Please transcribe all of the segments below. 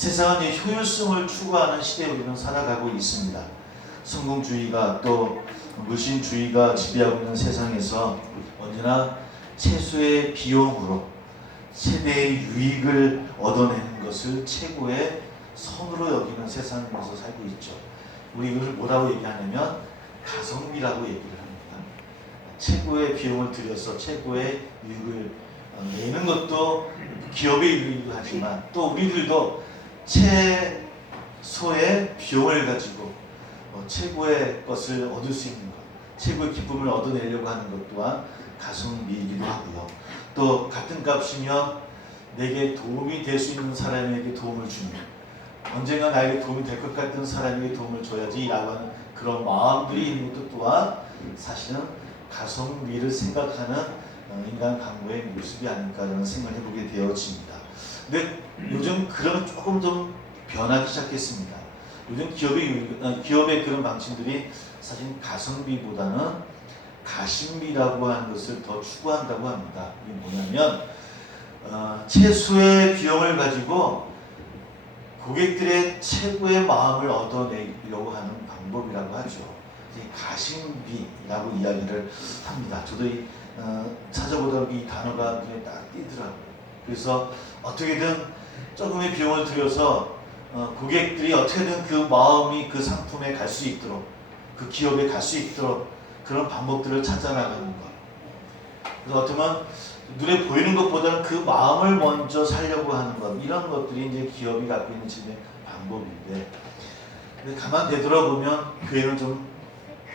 세상은 이 효율성을 추구하는 시대에 우리는 살아가고 있습니다. 성공주의가 또 물신주의가 지배하고 있는 세상에서 언제나 최소의 비용으로 최대의 유익을 얻어내는 것을 최고의 선으로 여기는 세상에서 살고 있죠. 우리 이걸 뭐라고 얘기하냐면 가성비라고 얘기를 합니다. 최고의 비용을 들여서 최고의 유익을 내는 것도 기업의 유익이기도 하지만 또 우리들도 최소의 비용을 가지고 최고의 것을 얻을 수 있는 것, 최고의 기쁨을 얻어내려고 하는 것 또한 가성비이기도 하고요. 또 같은 값이면 내게 도움이 될 수 있는 사람에게 도움을 주는, 언젠가 나에게 도움이 될 것 같은 사람에게 도움을 줘야지 라고 하는 그런 마음들이 있는 것도 또한 사실은 가성비를 생각하는 인간 강구의 모습이 아닐까라는 생각을 해보게 되어집니다. 근데 요즘 그런 조금 좀 변하기 시작했습니다. 요즘 기업의 그런 방침들이 사실 가성비보다는 가심비라고 하는 것을 더 추구한다고 합니다. 이게 뭐냐면 최소의 비용을 가지고 고객들의 최고의 마음을 얻어내려고 하는 방법이라고 하죠. 가심비라고 이야기를 합니다. 저도 찾아보다 이 단어가 눈에 딱 띄더라고요. 그래서 어떻게든 조금의 비용을 들여서 고객들이 어떻게든 그 마음이 그 상품에 갈 수 있도록, 그 기업에 갈 수 있도록 그런 방법들을 찾아나가는 것. 그래서 어쩌면 눈에 보이는 것보다는 그 마음을 먼저 살려고 하는 것, 이런 것들이 이제 기업이 갖고 있는 지금 방법인데, 근데 가만 되돌아보면 교회는 좀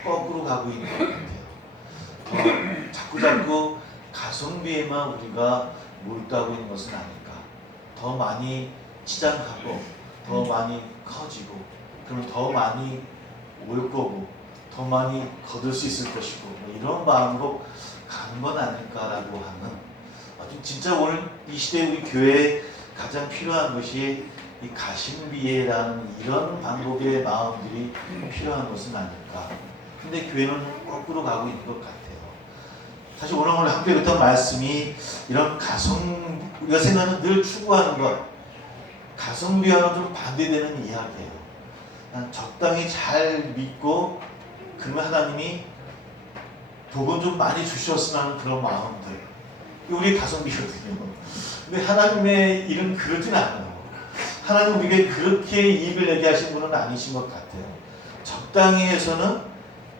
거꾸로 가고 있는 것 같아요. 자꾸 가성비에만 우리가 몰두하고 있는 것은 아닐까. 더 많이 치장하고 더 많이 커지고 그러면 더 많이 올 거고 더 많이 거둘 수 있을 것이고 이런 마음으로 가는 건 아닐까라고 하는, 진짜 오늘 이 시대에 우리 교회에 가장 필요한 것이 이 가심비라는 이런 방법의 마음들이 필요한 것은 아닐까. 근데 교회는 거꾸로 가고 있는 것 같아요. 사실 오늘 함께 했던 말씀이 이런 우리가 생각하는 늘 추구하는 것, 가성비와는 좀 반대되는 이야기예요. 적당히 잘 믿고 그러면 하나님이 복은 좀 많이 주셨으면 하는 그런 마음들, 우리 가성비거든요. 근데 하나님의 일은 그러진 않아요. 하나님 우리에게 그렇게 이익을 내게 하신 분은 아니신 것 같아요. 적당히 해서는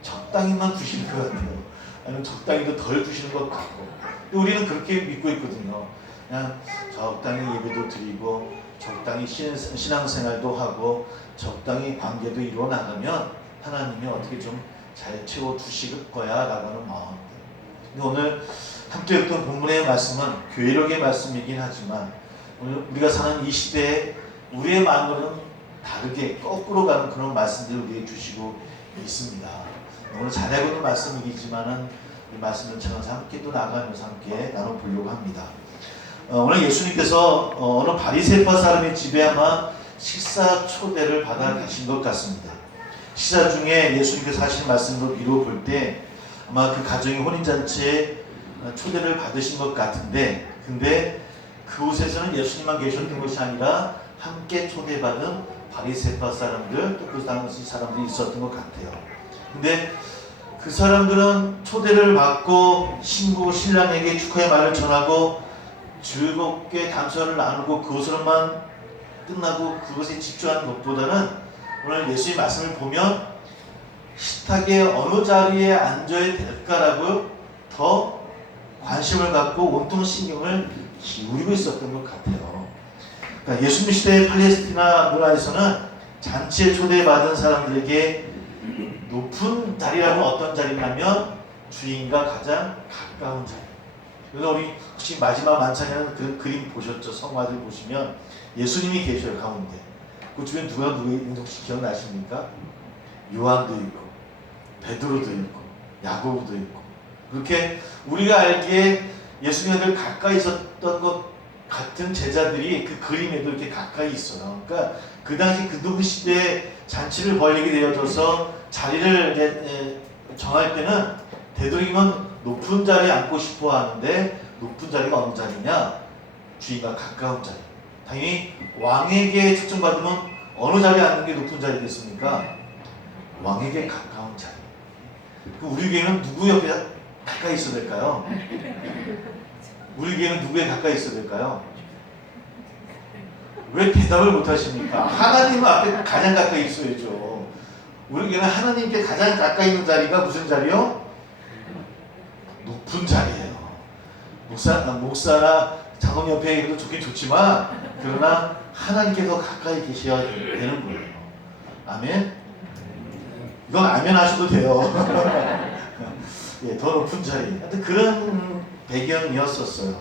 적당히만 주시는 것 같아요. 아니면 적당히도 덜 주시는 것 같고, 우리는 그렇게 믿고 있거든요. 그냥 적당히 예배도 드리고 적당히 신앙생활도 하고 적당히 관계도 이루어 나가면 하나님이 어떻게 좀 잘 채워주실 거야 라고 하는 마음들. 근데 오늘 함께 했던 본문의 말씀은 교회력의 말씀이긴 하지만 오늘 우리가 사는 이 시대에 우리의 마음으로는 다르게 거꾸로 가는 그런 말씀들을 우리에게 주시고 있습니다. 오늘 잘 알고 있는 말씀이지만은 이 말씀을 전하면서 함께 또 나가면서 함께 나눠보려고 합니다. 오늘 예수님께서 어느 바리새파 사람의 집에 아마 식사 초대를 받아 가신 것 같습니다. 식사 중에 예수님께서 하신 말씀으로 미루어 볼 때 아마 그 가정의 혼인잔치에 초대를 받으신 것 같은데, 근데 그곳에서는 예수님만 계셨던 것이 아니라 함께 초대받은 바리새파 사람들, 또 그 당시 사람들이 있었던 것 같아요. 근데 그 사람들은 초대를 받고 신부 신랑에게 축하의 말을 전하고 즐겁게 담소를 나누고 그것으로만 끝나고 그것에 집중하는 것보다는 오늘 예수의 말씀을 보면 식탁의 어느 자리에 앉아야 될까라고 더 관심을 갖고 온통 신경을 기울이고 있었던 것 같아요. 그러니까 예수님 시대의 팔레스티나 문화에서는 잔치에 초대받은 사람들에게 높은 자리라면 어떤 자리냐면 주인과 가장 가까운 자리. 그래서 우리 혹시 마지막 만찬이라는 그 그림 보셨죠? 성화들 보시면 예수님이 계셔요, 가운데. 그 주변에 누가 있는지 혹시 기억나십니까? 요한도 있고 베드로도 있고 야고보도 있고, 그렇게 우리가 알기에 예수님을 가까이 있었던 것 같은 제자들이 그 그림에도 이렇게 가까이 있어요. 그러니까 그 당시 그 시대에 잔치를 벌리게 되어져서 자리를 정할 때는 되도록이면 높은 자리에 앉고 싶어 하는데 높은 자리가 어느 자리냐? 주인과 가까운 자리. 당연히 왕에게 초청받으면 어느 자리에 앉는 게 높은 자리겠습니까? 왕에게 가까운 자리. 우리 교회는 누구 옆에 가까이 있어야 될까요? 우리 교회는 누구에 가까이 있어야 될까요? 왜 대답을 못 하십니까? 하나님 앞에 가장 가까이 있어야죠. 우리 교회는 하나님께 가장 가까이 있는 자리가 무슨 자리요? 높은 자리예요. 목사나 장로님 옆에 있어도 좋긴 좋지만 그러나 하나님께 더 가까이 계셔야 되는 거예요. 아멘? 이건 아멘 하셔도 돼요. 예, 더 높은 자리. 하여튼 그런 배경이었었어요.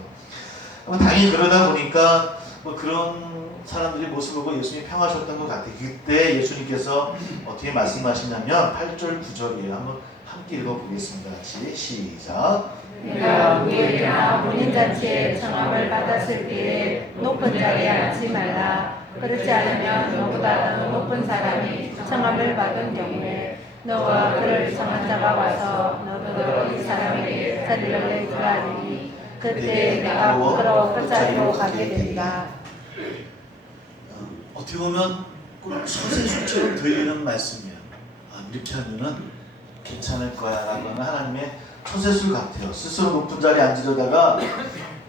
당연히 그러다 보니까 뭐 그런 사람들이 모습을 보고 예수님이 평하셨던 것 같아요. 그때 예수님께서 어떻게 말씀하시냐면 8절 9절이에요. 한번 함께 읽어보겠습니다. 같이 시작. 네가 우리나 문인잔치에 청함을 받았을 때에 높은 자리에 앉지 말라. 그렇지 않으면 너보다 더 높은 사람이 청함을 받은 경우에 너와 그를 청한 자가 와서 너도 이 사람에게 자리를 내주라 하니 그때 내가 부끄러워 그 자리로 가게 된다. 어떻게 보면 꼭 서세술처럼 들리는 말씀이에요. 이렇게 하면은 괜찮을 거야 라고 하는 하나님의 처세술 같아요. 스스로 높은 자리에 앉으려다가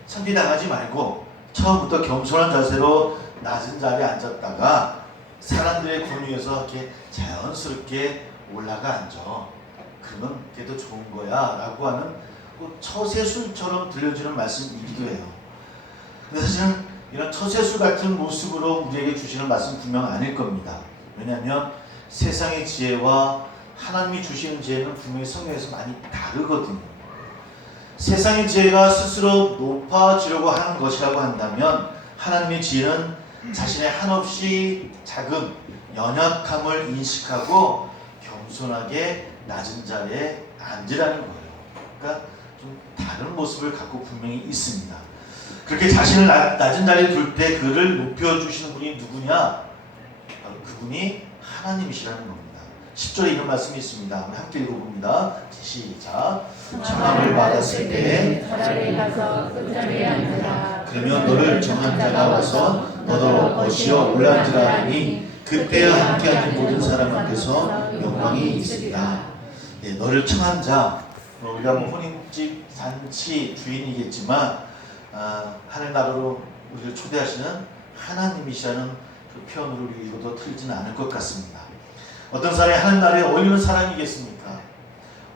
참기당하지 말고 처음부터 겸손한 자세로 낮은 자리에 앉았다가 사람들의 권위에서 이렇게 자연스럽게 올라가 앉아. 그러면 그게 더 좋은 거야 라고 하는 처세술처럼 들려주는 말씀이기도 해요. 근데 사실은 이런 처세술 같은 모습으로 우리에게 주시는 말씀 분명 아닐 겁니다. 왜냐하면 세상의 지혜와 하나님이 주시는 지혜는 분명히 성경에서 많이 다르거든요. 세상의 지혜가 스스로 높아지려고 하는 것이라고 한다면 하나님의 지혜는 자신의 한없이 작은 연약함을 인식하고 겸손하게 낮은 자리에 앉으라는 거예요. 그러니까 좀 다른 모습을 갖고 분명히 있습니다. 그렇게 자신을 낮은 자리에 둘 때 그를 높여주시는 분이 누구냐? 바로 그분이 하나님이시라는 겁니다. 10절에 이런 말씀이 있습니다. 함께 읽어봅니다. 시작. 청함을 받았을 때 차라리 가서 끝자리에 앉으라. 그러면 너를 정한 자가 와서 너도 어시어 올라앉으라 하니 그때와 함께하는 모든 사람 앞에서 영광이 있으리라. 예, 너를 청한 자, 우리가 혼인집 잔치 주인이겠지만 하늘나라로 우리를 초대하시는 하나님이시라는 그 표현으로 우리 읽어도 틀리지는 않을 것 같습니다. 어떤 사람이 하늘나라에 어울리는 사람이겠습니까?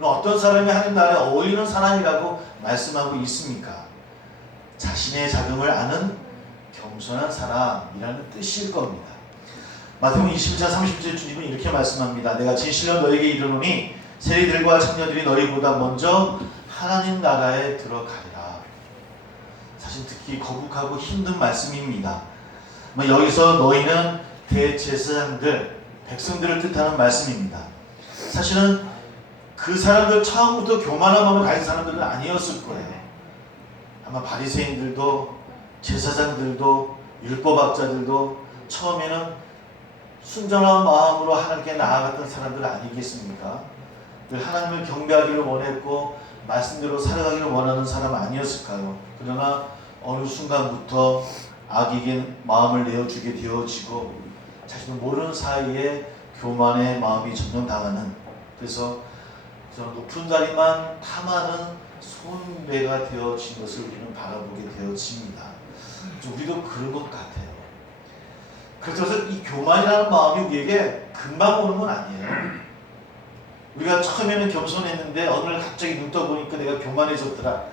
어떤 사람이 하늘나라에 어울리는 사람이라고 말씀하고 있습니까? 자신의 자금을 아는 겸손한 사람이라는 뜻일 겁니다. 마태복음 20장 30절 주님은 이렇게 말씀합니다. 내가 진실로 너에게 이르노니 세리들과 청년들이 너희보다 먼저 하나님 나라에 들어가리라. 사실 듣기 거북하고 힘든 말씀입니다. 여기서 너희는 대제사장들, 백성들을 뜻하는 말씀입니다. 사실은 그 사람들 처음부터 교만한 마음을 가진 사람들은 아니었을 거예요. 아마 바리새인들도 제사장들도 율법학자들도 처음에는 순전한 마음으로 하나님께 나아갔던 사람들 아니겠습니까? 하나님을 경배하기를 원했고 말씀대로 살아가기를 원하는 사람 아니었을까요? 그러나 어느 순간부터 악에게 마음을 내어주게 되어지고 자신도 모르는 사이에 교만의 마음이 점령당하는, 그래서 높은 자리만 탐하는 손배가 되어진 것을 우리는 바라보게 되어집니다. 우리도 그런 것 같아요. 그래서 이 교만이라는 마음이 우리에게 금방 오는 건 아니에요. 우리가 처음에는 겸손했는데 어느 날 갑자기 눈 떠보니까 내가 교만해졌더라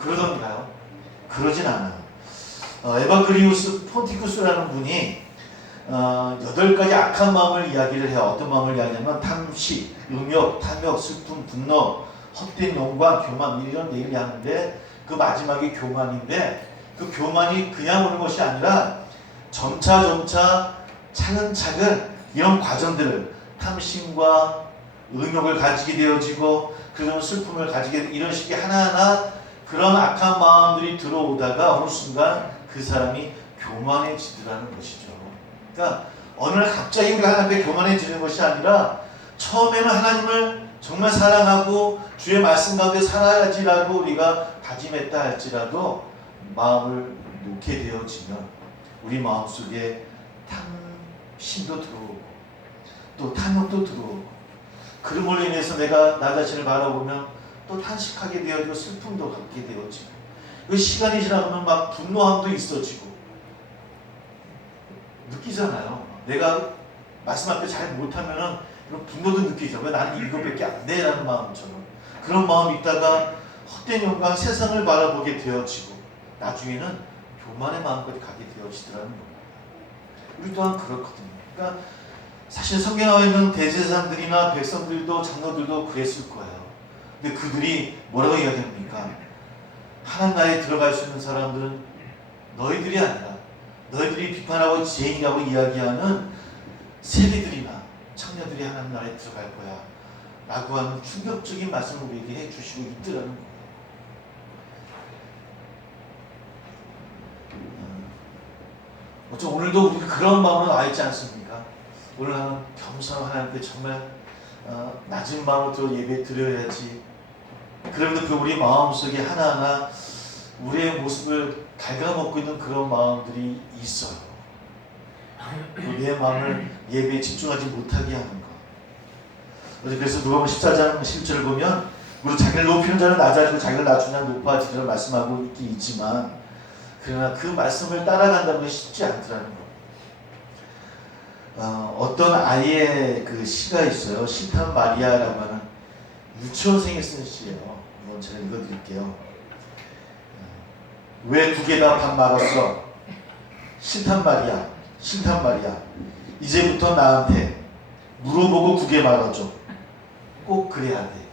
그러던가요? 그러진 않아요. 에바그리우스 폰티쿠스라는 분이 8가지 악한 마음을 이야기를 해요. 어떤 마음을 이야기하냐면 탐식, 음욕, 탐욕, 슬픔, 분노, 헛된 영광, 교만 이런 얘기를 하는데 그 마지막이 교만인데 그 교만이 그냥 오는 것이 아니라 점차 차근차근 이런 과정들을 탐심과 음욕을 가지게 되어지고 그런 슬픔을 가지게 이런 식의 하나하나 그런 악한 마음들이 들어오다가 어느 순간 그 사람이 교만해지더라는 것이죠. 그러니까 어느 날 갑자기 우리가 하나님 앞에 교만해지는 것이 아니라 처음에는 하나님을 정말 사랑하고 주의 말씀 가운데 살아야지라고 우리가 다짐했다 할지라도 마음을 놓게 되어지면 우리 마음속에 탐심도 들어오고 또 탐욕도 들어오고, 그럼으로 인해서 내가 나 자신을 바라보면 또 탄식하게 되어지고 슬픔도 갖게 되어지고, 그 시간이 지나가면 막 분노함도 있어지고 느끼잖아요. 내가 말씀 앞에 잘 못하면은 그런 분노도 느끼죠. 왜 나는 이거밖에 안 돼? 라는 마음처럼. 그런 마음이 있다가 헛된 영광 세상을 바라보게 되어지고 나중에는 교만의 마음까지 가게 되어지더라는 겁니다. 우리 또한 그렇거든요. 그러니까 사실 성경에 나와 있는 대제사장들이나 백성들도 장로들도 그랬을 거예요. 근데 그들이 뭐라고 이야기합니까? 하나님 나라에 들어갈 수 있는 사람들은 너희들이 아니라 너희들이 비판하고 죄인이라고 이야기하는 세리들이나 청년들이 하나님 나라에 들어갈 거야 라고 하는 충격적인 말씀을 우리에게 해주시고 있더라는 거예요. 어쩌면 오늘도 우리 그런 마음으로 와 있지 않습니까? 오늘 하는 겸손한 하나님께 정말 낮은 마음으로 예배 드려야지. 그러면 그 우리 마음속에 하나하나 우리의 모습을 갉아먹고 있는 그런 마음들이 있어요. 내 마음을 예배에 집중하지 못하게 하는 것. 그래서 누가복음 14장 10절을 보면 우리 자기를 높이는 자는 낮아지고 자기를 낮추는 자는 높아지리라 말씀하고 있긴 있지만, 그러나 그 말씀을 따라간다는 것이 쉽지 않더라는 것. 어떤 아이의 그 시가 있어요. 시탄 마리아라고 하는 유치원생이 쓴 시예요. 이건 제가 읽어드릴게요. 왜 두 개 다 밥 말았어? 시탄 마리아, 시탄 마리아. 이제부터 나한테 물어보고 두 개 말아줘. 꼭 그래야 돼.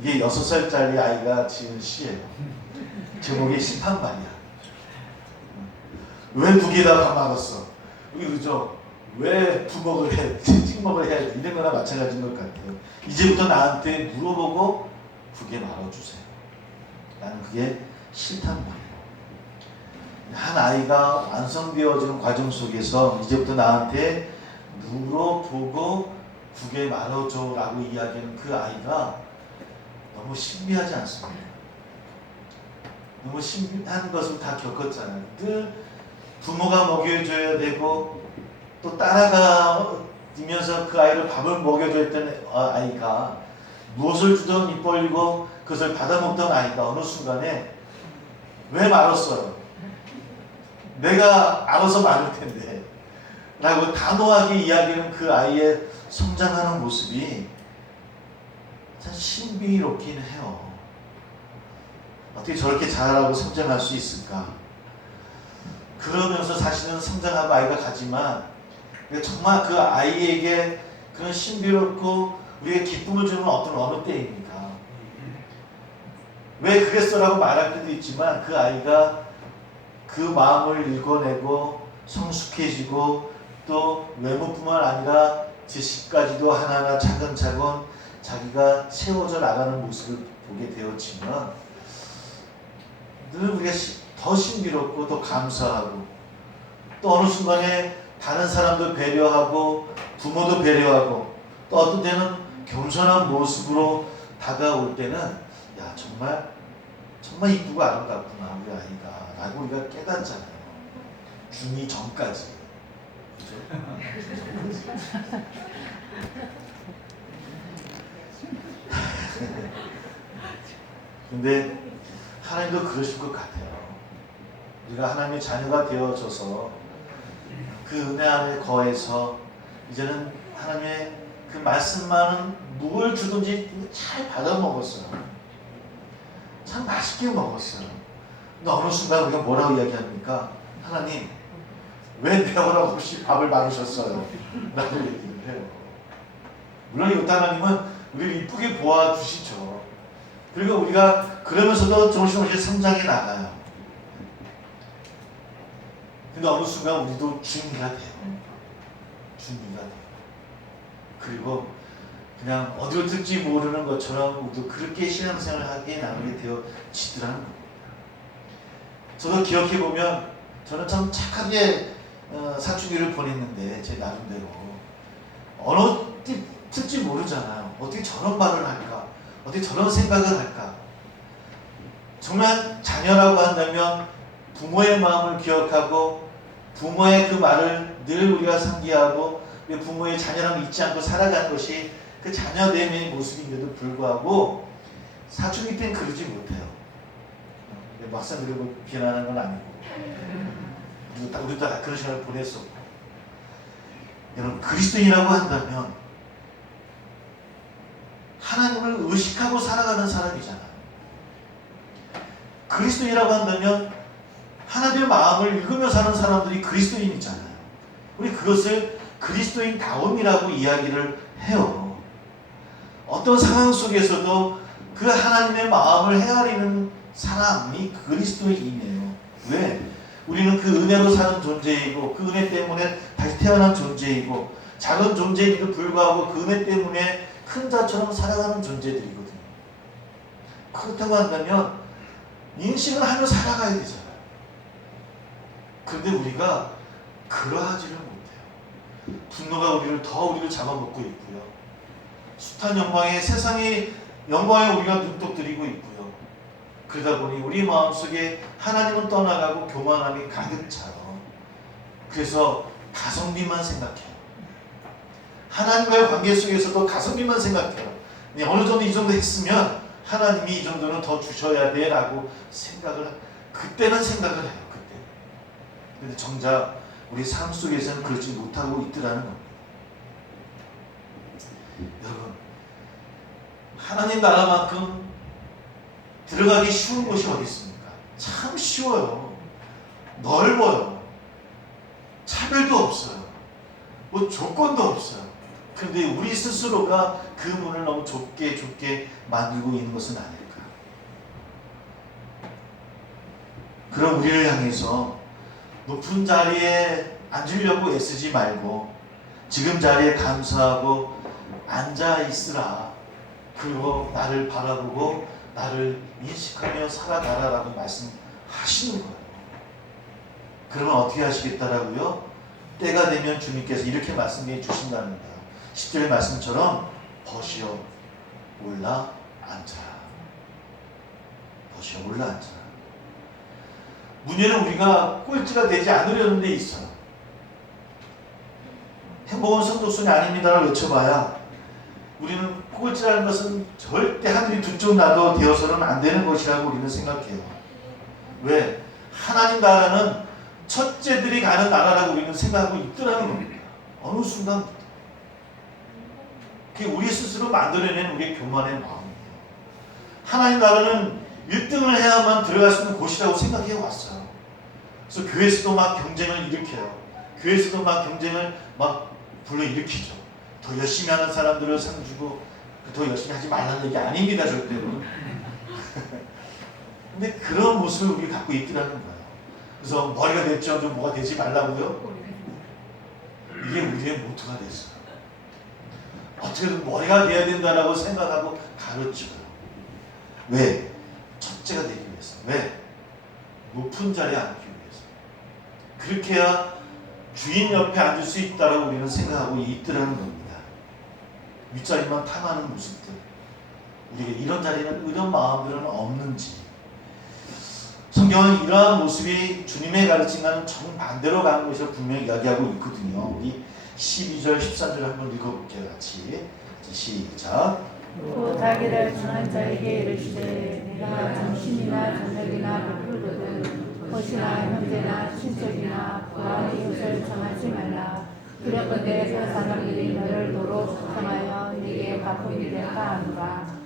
이게 6살짜리 아이가 지은 시예요. 제목이 시탄 마리아. 왜 두 개 다 밥 말았어? 우리 그죠? 왜 부먹을 해? 찍먹을 해야 돼? 이런 거나 마찬가지인 것 같아요. 이제부터 나한테 물어보고 두 개 말아주세요. 나는 그게 싫단 말이에요. 한 아이가 완성되어지는 과정 속에서 이제부터 나한테 물어보고 두 개 말아줘 라고 이야기하는 그 아이가 너무 신비하지 않습니까? 너무 신비한 것을 다 겪었잖아요. 늘 부모가 먹여줘야 되고 또 따라가면서 그 아이를 밥을 먹여줘야 했던 아이가 무엇을 주던 입 벌리고 그것을 받아먹던 아이가 어느 순간에 왜 말았어요? 내가 알아서 말할 텐데 라고 단호하게 이야기하는 그 아이의 성장하는 모습이 참 신비롭긴 해요. 어떻게 저렇게 잘하고 성장할 수 있을까? 그러면서 사실은 성장하고 아이가 가지만 정말 그 아이에게 그런 신비롭고 우리에게 기쁨을 주는 어느 때입니까? 왜 그랬어라고 말할 때도 있지만 그 아이가 그 마음을 읽어내고 성숙해지고 또 외모뿐만 아니라 지식까지도 하나하나 차근차근 자기가 채워져 나가는 모습을 보게 되어지면 늘 우리가 더 신비롭고 더 감사하고 또 어느 순간에 다른 사람도 배려하고 부모도 배려하고 또 어떤 때는 겸손한 모습으로 다가올 때는 야 정말 이쁘고 아름답구나 우리 아이가 라고 우리가 깨닫잖아요. 중이 전까지. 그죠? 근데 하나님도 그러실 것 같아요. 우리가 하나님의 자녀가 되어져서 그 은혜 안에 거해서 이제는 하나님의 그 말씀만은 뭘 주든지 잘 받아 먹었어요. 참 맛있게 먹었어요. 근데 어느 순간 우리가 뭐라고 이야기합니까? 하나님 왜 내 허락 없이 밥을 많으셨어요? 라고 얘기를 해요. 물론 이 하나님은 우리를 이쁘게 보아주시죠. 그리고 우리가 그러면서도 조금씩 성장해 나가요. 근데 어느 순간 우리도 준비가 돼요. 준비가 돼요. 그리고 그냥 어디로 튈지 모르는 것처럼 우리도 그렇게 신앙생활을 하게 나가게 되어지더라는 거예요. 저도 기억해보면 저는 참 착하게 사춘기를 보냈는데 제 나름대로 어느 튈지 모르잖아요. 어떻게 저런 말을 할까? 어떻게 저런 생각을 할까? 정말 자녀라고 한다면 부모의 마음을 기억하고 부모의 그 말을 늘 우리가 상기하고 부모의 자녀를 잊지 않고 살아가는 것이 그 자녀됨의 모습인데도 불구하고 사춘기 때는 그러지 못해요. 막상 그리고 비난하는 건 아니고 우리도 다 그런 시간을 보냈었고, 여러분 그리스도인이라고 한다면 하나님을 의식하고 살아가는 사람이잖아요. 그리스도인이라고 한다면 하나님의 마음을 읽으며 사는 사람들이 그리스도인이잖아요. 우리 그것을 그리스도인다움이라고 이야기를 해요. 어떤 상황 속에서도 그 하나님의 마음을 헤아리는 사람이 그리스도인이에요. 왜? 우리는 그 은혜로 사는 존재이고 그 은혜 때문에 다시 태어난 존재이고 작은 존재임에도 불구하고 그 은혜 때문에 큰 자처럼 살아가는 존재들이거든요. 그렇다고 한다면 인식을 하며 살아가야 되잖아요. 그런데 우리가 그러하지를 못해요. 분노가 우리를 잡아먹고 있고요. 숱한 영광에 세상의 영광에 우리가 눈독 들이고 있고요. 그러다 보니 우리 마음속에 하나님은 떠나가고 교만함이 가득 차요. 그래서 가성비만 생각해요. 하나님과의 관계 속에서도 가성비만 생각해요. 어느 정도 이 정도 했으면 하나님이 이 정도는 더 주셔야 돼 라고 그때는 생각을 해요. 그런데 정작 우리 삶 속에서는 그렇지 못하고 있더라는 겁니다. 여러분, 하나님 나라만큼 들어가기 쉬운 곳이 어디 있습니까? 참 쉬워요. 넓어요. 차별도 없어요. 뭐 조건도 없어요. 그런데 우리 스스로가 그 문을 너무 좁게 만들고 있는 것은 아닐까. 그럼 우리를 향해서 높은 자리에 앉으려고 애쓰지 말고 지금 자리에 감사하고 앉아 있으라. 그리고 나를 바라보고 나를 인식하며 살아가라라고 말씀하시는 거예요. 그러면 어떻게 하시겠다라고요? 때가 되면 주님께서 이렇게 말씀해 주신다는 거예요. 10절의 말씀처럼 벗이여 올라 앉아라. 벗이여 올라 앉아라. 문제는 우리가 꼴찌가 되지 않으려는 데 있어요. 행복은 성적순이 아닙니다라고 외쳐봐야 우리는 꼴찌라는 것은 절대 하늘이 두 쪽 나도 되어서는 안 되는 것이라고 우리는 생각해요. 왜? 하나님 나라는 첫째들이 가는 나라라고 우리는 생각하고 있더라는 겁니다. 어느 순간부터. 그게 우리 스스로 만들어낸 우리의 교만의 마음이에요. 하나님 나라는 1등을 해야만 들어갈 수 있는 곳이라고 생각해 왔어요. 그래서 교회에서도 막 경쟁을 일으켜요. 교회에서도 막 경쟁을 막 불러일으키죠. 더 열심히 하는 사람들을 상 주고 더 열심히 하지 말라는 얘기 아닙니다. 절대로. 근데 그런 모습을 우리 갖고 있더라는 거예요. 그래서 머리가 됐죠. 좀 뭐가 되지 말라고요. 이게 우리의 모토가 됐어요. 어떻게든 머리가 돼야 된다라고 생각하고 가르쳐요. 왜? 첫째가 되기 위해서. 왜? 높은 자리에 앉기 위해서. 그렇게 해야 주인 옆에 앉을 수 있다라고 우리는 생각하고 있더라는 겁니다. 윗자리만 탐하는 모습들. 우리가 이런 자리는 이런 마음들은 없는지. 성경은 이러한 모습이 주님의 가르침과는 정반대로 가는 것을 분명히 이야기하고 있거든요. 우리 12절, 13절 한번 읽어볼게요. 같이. 시작. 또 자기를 청한 자에게 이르시되 네가 점심이나 저녁이나 베풀거든 벗이나 형제나 친척이나 부하 이웃을 청하지 말라. 두렵건대 그 사람들이 너를 도로 청하여 네게 바쁨이 될까 하노라.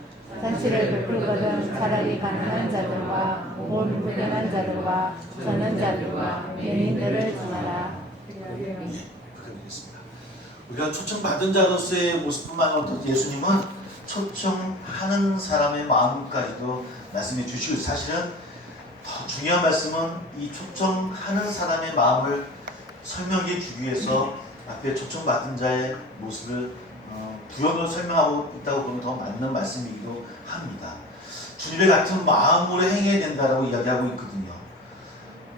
잔치를 베풀거든 차라리 가난한 자들과 온 부정한 자들과 저는 자들과 연인들을 청하라. 우리가 초청받은 자로서의 모습뿐만 아니라 예수님은 초청하는 사람의 마음까지도 말씀해 주시고, 사실은 더 중요한 말씀은 이 초청하는 사람의 마음을 설명해 주기 위해서 앞에 초청받은 자의 모습을 부연으로 설명하고 있다고 보면 더 맞는 말씀이기도 합니다. 주님의 같은 마음으로 행해야 된다고 이야기하고 있거든요.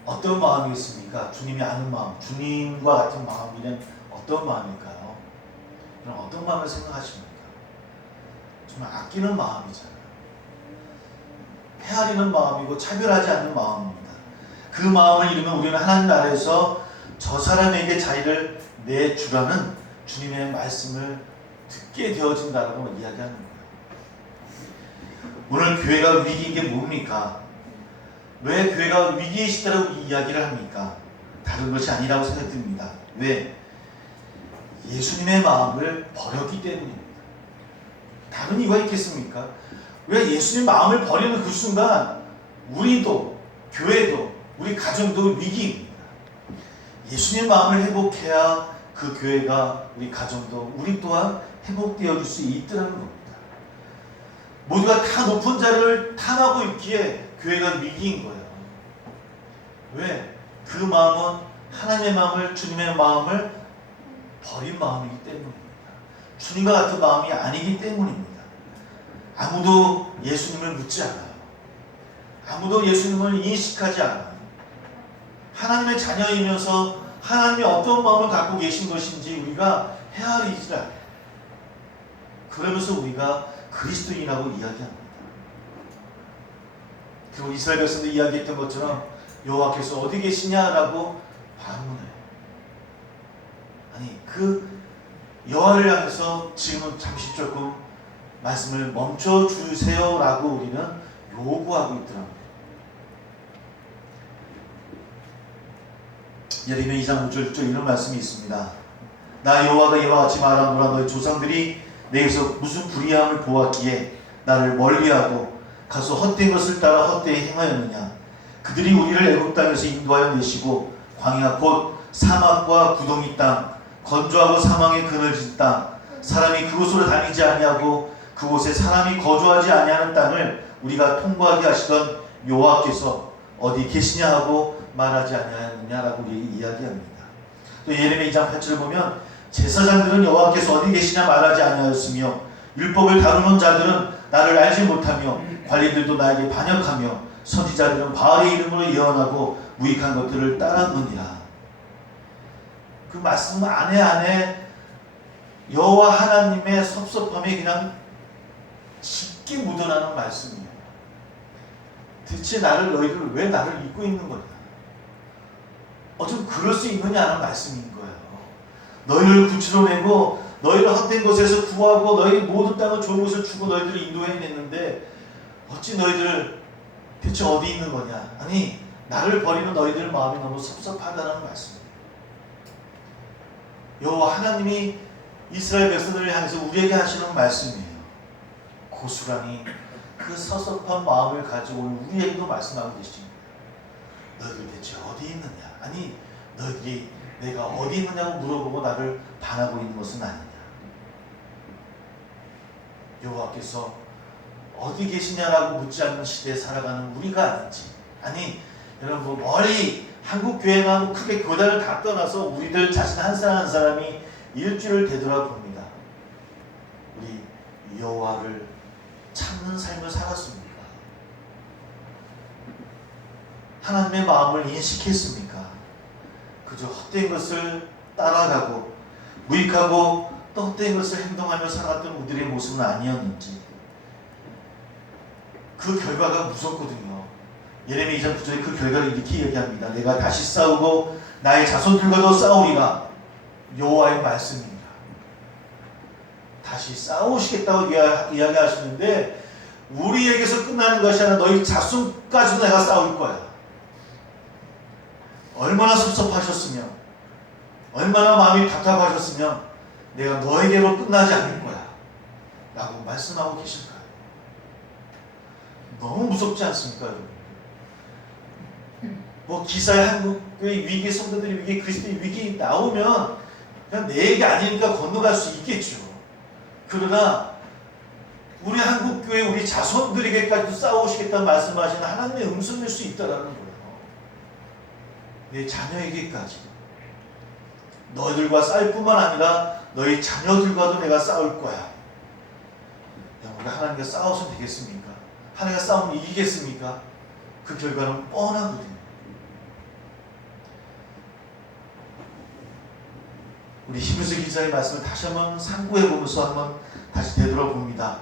어떤 마음이겠습니까? 주님이 아는 마음, 주님과 같은 마음이란 어떤 마음일까요? 그럼 어떤 마음을 생각하십니까? 정말 아끼는 마음이잖아요. 헤아리는 마음이고 차별하지 않는 마음입니다. 그 마음을 이루면 우리는 하나님 나라에서 저 사람에게 자리를 내주라는 주님의 말씀을 듣게 되어진다라고 이야기하는 거예요. 오늘 교회가 위기인 게 뭡니까? 왜 교회가 위기에 있다고 이야기를 합니까? 다른 것이 아니라고 생각됩니다. 왜? 예수님의 마음을 버렸기 때문입니다. 다른 이유가 있겠습니까? 왜 예수님 마음을 버리는 그 순간 우리도, 교회도, 우리 가정도 위기입니다. 예수님 마음을 회복해야 그 교회가, 우리 가정도, 우리 또한 회복되어질 수 있더라는 겁니다. 모두가 다 높은 자를 탐하고 있기에 교회가 위기인 거예요. 왜? 그 마음은 하나님의 마음을, 주님의 마음을 버린 마음이기 때문입니다. 주님과 같은 마음이 아니기 때문입니다. 아무도 예수님을 묻지 않아요. 아무도 예수님을 인식하지 않아요. 하나님의 자녀이면서 하나님이 어떤 마음을 갖고 계신 것인지 우리가 헤아리지 않아요. 그러면서 우리가 그리스도인이라고 이야기합니다. 그리고 이스라엘 백성들이 이야기했던 것처럼 여호와께서 어디 계시냐라고 반문해요. 아니, 그 여호와를 향해서 지금은 잠시 조금 말씀을 멈춰 주세요라고 우리는 요구하고 있더랍니다. 예레미야 2장 5절 이런 말씀이 있습니다. 나 여호와가 이와 같이 말하노라. 너희 조상들이 내게서 무슨 불의함을 보았기에 나를 멀리하고 가서 헛된 것을 따라 헛되이 행하였느냐. 그들이 우리를 애굽 땅에서 인도하여 내시고 광야 곧 사막과 구덩이 땅, 건조하고 사망의 그늘진 땅, 사람이 그곳으로 다니지 아니하고 그곳에 사람이 거주하지 아니하는 땅을 우리가 통과하게 하시던 여호와께서 어디 계시냐 하고 말하지 아니하였느냐라고 이야기합니다. 또 예레미야 2장 8절을 보면 제사장들은 여호와께서 어디 계시냐 말하지 아니하였으며 율법을 다루는 자들은 나를 알지 못하며 관리들도 나에게 반역하며 선지자들은 바알의 이름으로 예언하고 무익한 것들을 따랐느니라. 그 말씀 안에 여호와 하나님의 섭섭함이 그냥 짙게 묻어나는 말씀이에요. 대체 너희를 왜 나를 잊고 있는 거냐? 어쩜 그럴 수 있느냐는 말씀인 거예요. 너희를 구출해내고 너희를 헛된 곳에서 구하고 너희 모든 땅을 좋은 곳을 주고 너희들을 인도해냈는데 어찌 너희들 대체 어디 있는 거냐? 아니, 나를 버리는 너희들 마음이 너무 섭섭하다는 말씀이에요. 여호와 하나님이 이스라엘 백성들을 향해서 우리에게 하시는 말씀이에요. 고스란히 그 섭섭한 마음을 가지고 우리에게도 말씀하고 계십니다. 너희들 대체 어디 있느냐? 아니, 너희들이 내가 어디 있느냐고 물어보고 나를 반하고 있는 것은 아니냐. 여호와께서 어디 계시냐라고 묻지 않는 시대에 살아가는 우리가 아닌지. 아니, 여러분, 멀리 한국 교회나 크게 교단을 다 떠나서 우리들 자신 한 사람 한 사람이 일주를 되돌아봅니다. 우리 여호와를 찾는 삶을 살았습니까? 하나님의 마음을 인식했습니까? 그저 헛된 것을 따라가고 무익하고 또 헛된 것을 행동하며 살았던 우리들의 모습은 아니었는지. 그 결과가 무섭거든요. 예레미야 2장 9절에 그 결과를 이렇게 얘기합니다. 내가 다시 싸우고 나의 자손들과도 싸우리라. 여호와의 말씀입니다. 다시 싸우시겠다고 이야기하시는데 우리에게서 끝나는 것이 아니라 너희 자손까지도 내가 싸울 거야. 얼마나 섭섭하셨으면, 얼마나 마음이 답답하셨으면 내가 너에게로 끝나지 않을 거야 라고 말씀하고 계실까요? 너무 무섭지 않습니까, 여러분? 뭐 기사에 한국의 위기, 성도들의 위기, 그리스도의 위기 나오면 그냥 내 얘기 아니니까 건너갈 수 있겠죠. 그러나 우리 한국교회 우리 자손들에게까지도 싸우시겠다는 말씀하시는 하나님의 음성일 수 있다라는 거예요. 내 자녀에게까지. 너희들과 싸울 뿐만 아니라 너희 자녀들과도 내가 싸울 거야. 우리가 하나님과 싸워서 되겠습니까? 하나님과 싸우면 이기겠습니까? 그 결과는 뻔하거든요. 우리 히브리서 기자의 말씀을 다시 한번 상고해보면서 한번 다시 되돌아봅니다.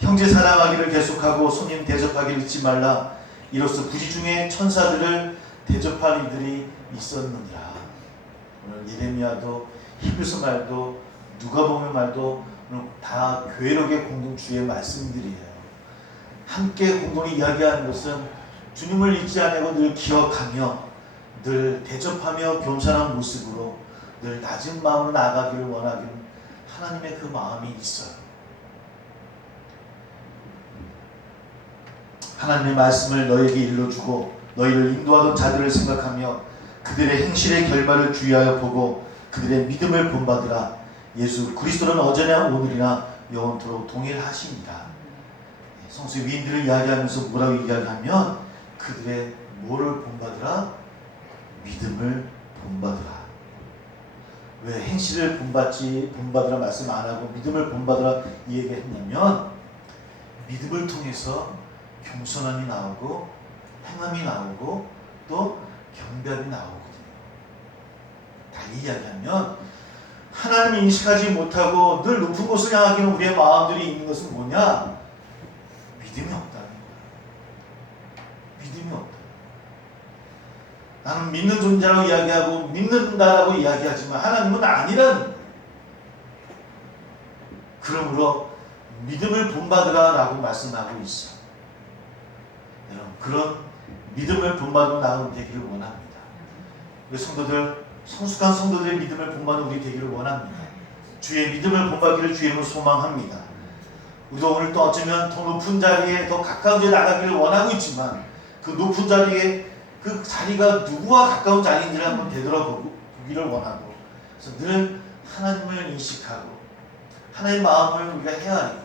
형제 사랑하기를 계속하고 손님 대접하기를 잊지 말라. 이로써 부지 중에 천사들을 대접할 이들이 있었느니라. 오늘 예레미야도 히브리서 말도 누가복음 말도 오늘 다 교회록의 공동주의 말씀들이에요. 함께 공동히 이야기하는 것은 주님을 잊지 않고 늘 기억하며 늘 대접하며 겸손한 모습으로 늘 낮은 마음으로 나아가기를 원하기는 하나님의 그 마음이 있어요. 하나님의 말씀을 너에게 일러주고 너희를 인도하던 자들을 생각하며 그들의 행실의 결말을 주의하여 보고 그들의 믿음을 본받으라. 예수 그리스도는 어제나 오늘이나 영원토록 동일하십니다. 성수의 위인들을 이야기하면서 뭐라고 이야기하면 그들의 뭐를 본받으라? 믿음을 본받으라. 왜 행실을 본받으라 말씀 안 하고 믿음을 본받으라 이 얘기 했냐면 믿음을 통해서 겸손함이 나오고 행함이 나오고 또 경배함이 나오거든요. 달리 이야기하면 하나님을 인식하지 못하고 늘 높은 곳을 향하기는 우리의 마음들이 있는 것은 뭐냐? 믿음이 없다는 거예요. 믿음이 없다. 나는 믿는 존재라고 이야기하고 믿는다라고 이야기하지만 하나님은 아니라는 거예요. 그러므로 믿음을 본받으라 라고 말씀하고 있어. 여러분 그런 믿음을 본받으며 나아가는 되기를 원합니다. 우리 성도들 성숙한 성도들의 믿음을 본받는 우리 되기를 원합니다. 주의 믿음을 본받기를 주의로 소망합니다. 우리도 오늘 또 어쩌면 더 높은 자리에 더 가까운 자리에 나가기를 원하고 있지만 그 높은 자리에 그 자리가 누구와 가까운 자리인지를 한번 되돌아보기를 원하고 그래서 늘 하나님을 인식하고 하나님의 마음을 우리가 헤아리고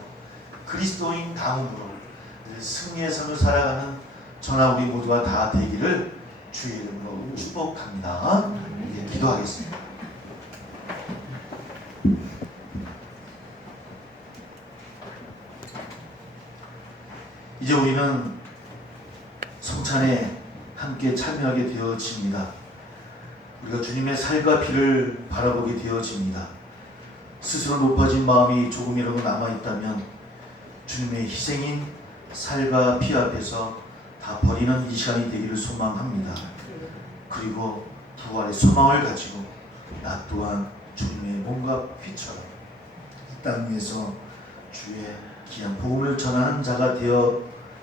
그리스도인 다음으로 늘 승리의 삶을 살아가는 저나 우리 모두가 다 되기를 주의 이름으로 축복합니다. 이제 기도하겠습니다. 이제 우리는 성찬에 함께 참여하게 되어집니다. 우리가 주님의 살과 피를 바라보게 되어집니다. 스스로 높아진 마음이 조금이라도 남아있다면 주님의 희생인 살과 피 앞에서 다 버리는 이 시간이 되기를 소망합니다. 그리고 부활의 소망을 가지고 나 또한 주님의 몸과 피처럼 이 땅 위에서 주의 귀한 복음을 전하는 자가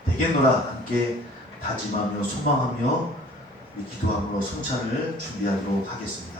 되겠노라 함께 다짐하며 소망하며 기도함으로 성찬을 준비하도록 하겠습니다.